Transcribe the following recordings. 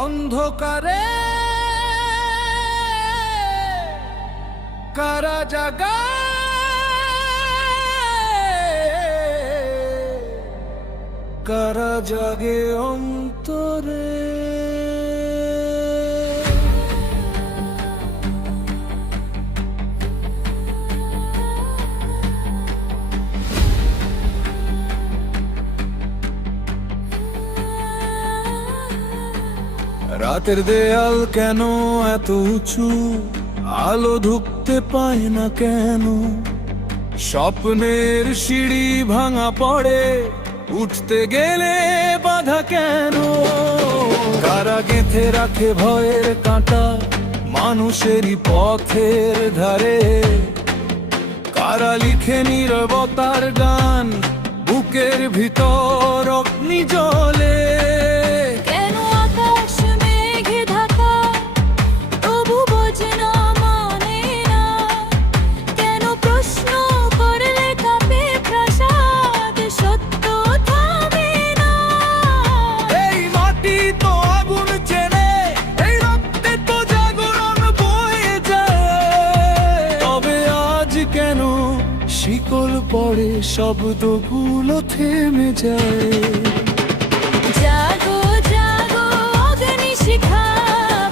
অন্ধকারে কারা জাগায়, কারা জাগে অন্তরে। রাতের দেয়াল কেন এত উঁচু, আলো ঢুকতে পায় না কেন? স্বপ্নের সিঁড়ি ভাঙা পড়ে, উঠতে গেলে বাধা কেন? কারা গেঁথে রাখে ভয়ের কাঁটা মানুষেরই পথের ধারে? কারা লিখে নীরবতার গান বুকের ভিতর অগ্নি জ্বলে? শিকল পড়ে শব্দগুলো থেমে যায়। জাগো জাগো অগ্নিশিখা,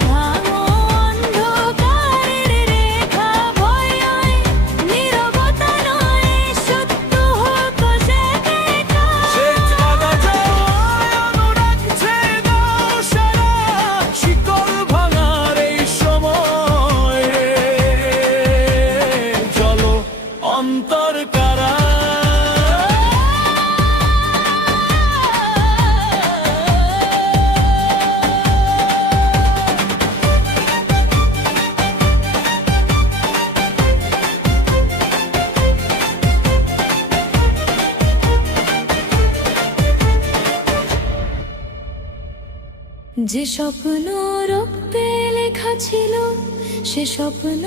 ভাঙো অন্ধকারের রেখা। ভয় নয়, নীরবতা নয়, সত্য হোক জেগে। শেষ বাধা যায়, অনুরাগ ছেড়ে দাও সারা, শিকল ভাঙার এই সময়। চলো অন্তর কারা, যে স্বপ্ন রক্তে লেখা ছিল, সে স্বপ্ন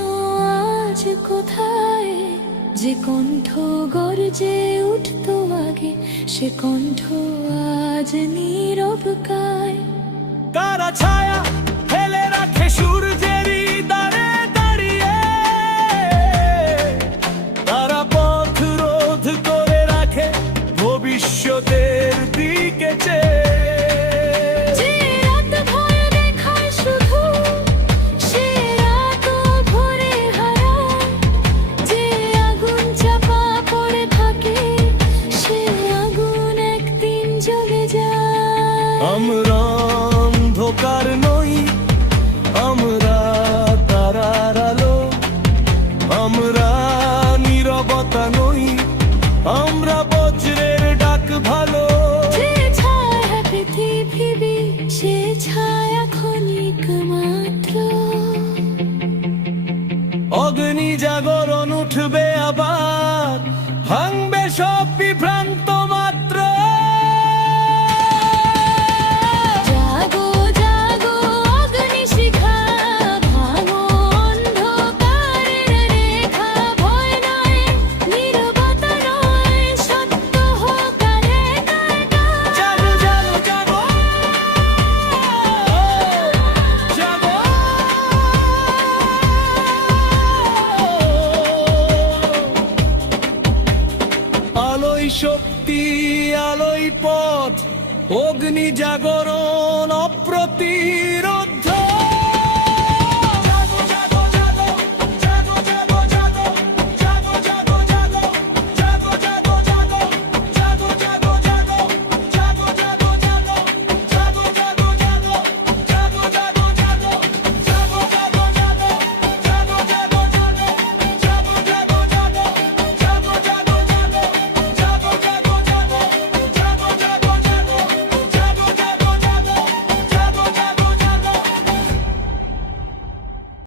আজ কোথায়? যে কণ্ঠ গর্জে উঠতো আগে, সে কণ্ঠ আজ নীরব কায়। কারা ছায়া ফেলে রাখে সূর্যেরই দ্বারে দাঁড়িয়ে? তারা পথ রোধ করে রাখে ভবিষ্যতের দিকে চেয়ে। আমরা অন্ধকার নই, আমরা তারার আলো। আমরা নীরবতা নই, আমরা বজ্রের ডাক ভালো। যে ছায়া পৃথিবী, সে ছায়া ক্ষণিক মাত্র। অগ্নি জাগরণ উঠবে আবার, ভাঙবে সব বিভ্রান্ত মাত্র। আলোই শক্তি, আলোই পথ, অগ্নি জাগরণ অপ্রতিম।